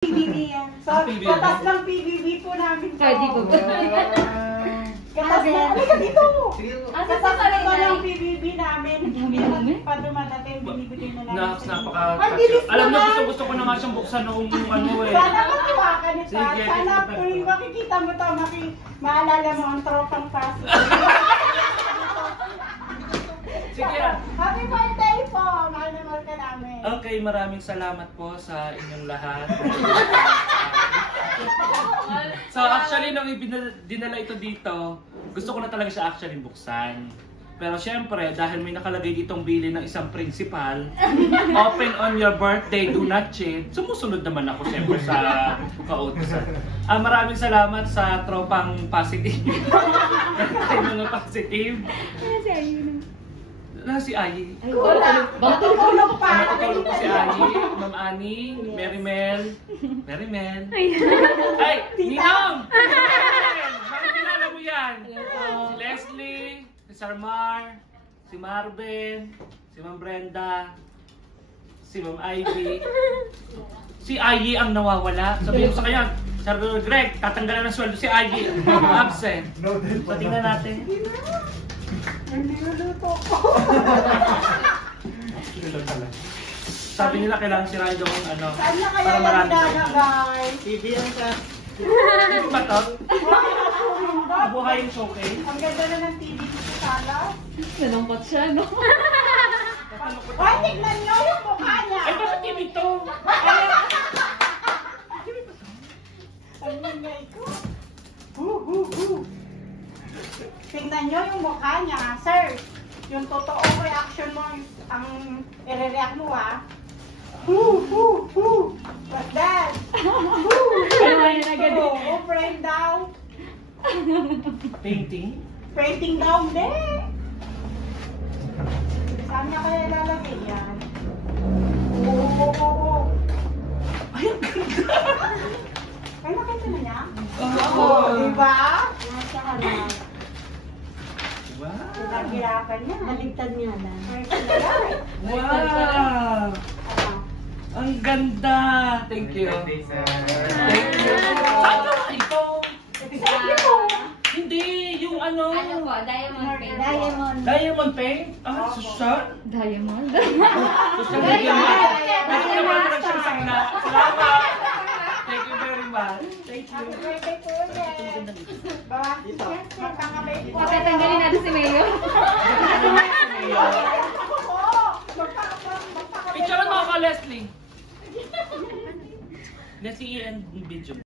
PBB yan. So, PBB. katas ng PBB po namin to. Pwede ko ba? Katas na, halika dito! Asa Katas pa na rin ng PBB namin. Hindi pa dumadating, binibigay na namin. Napaka... Ang bilis Alam mo, naman. gusto ko naman siyang buksan noong ano eh. Sana matuwa ka nito. Sige, Sana sige. kung makikita mo to, maalala mo ang tropang pass. Sige. Happy birthday po! Mahal na mahal ka namin. Okay, maraming salamat po sa inyong lahat. So actually, nung dinala ito dito, gusto ko na talaga siya actually buksan. Pero syempre, dahil may nakalagay ditong bili ng isang principal, open on your birthday, do not cheat. Sumusunod naman ako syempre sa kautusan. Maraming salamat sa tropang positive. Ay, mga positive. Si Ayun. Si Ayi. Ay, Wala. Matutulog pa. Matutulog po si Ayi, Ma'am Annie, Mary Mel. Ay, Ninong! Bakit kilala mo yan? Si Leslie, si Sarmar, si Marvin, si Ma'am Brenda, si Ma'am Ivy. Si Ayi ang nawawala. Sabihin ko sa kanya, Sir Greg, tatanggalan ng sweldo si Ayi. Absent. So tingnan natin. Niluluto ko. Sabi nila kailangan sirain daw ang ano. Saan na kaya para yan marami na guys? TV ang ka. Ano ba to? Buhay yung showcase. Ang ganda na ng TV sa sala. Nalungkot siya, no? Ay, tignan nyo yung mukha niya. Ay, bakit TV to? Ang ingay ko. Tingnan nyo yung mukha niya. Sir, yung totoong reaction mo, ang i-react mo ha. What's that? Kailangan na agad. Frame down. Painting? Painting down din. Saan niya kaya lalagay yan? Ay, ang ganda! Ay, nakita na niya? Oo. Diba? Nasa ka na. Wow! Pinaghirapan niya. Baligtad niya na. Wow! Ang ganda! Thank you. Thank you. Saan ka ito? Hindi, yung ano. Ano po? Diamond paint. Diamond paint? Ah, susya? Diamond? Susya na diamond. Pwede naman lang siya isang na. Salamat! Thank you very much. Thank you. Happy birthday po ulit. Ba? Magkakabay po. Patatanggalin natin si Mayo. Picture mo ako, Leslie. Leslie and video.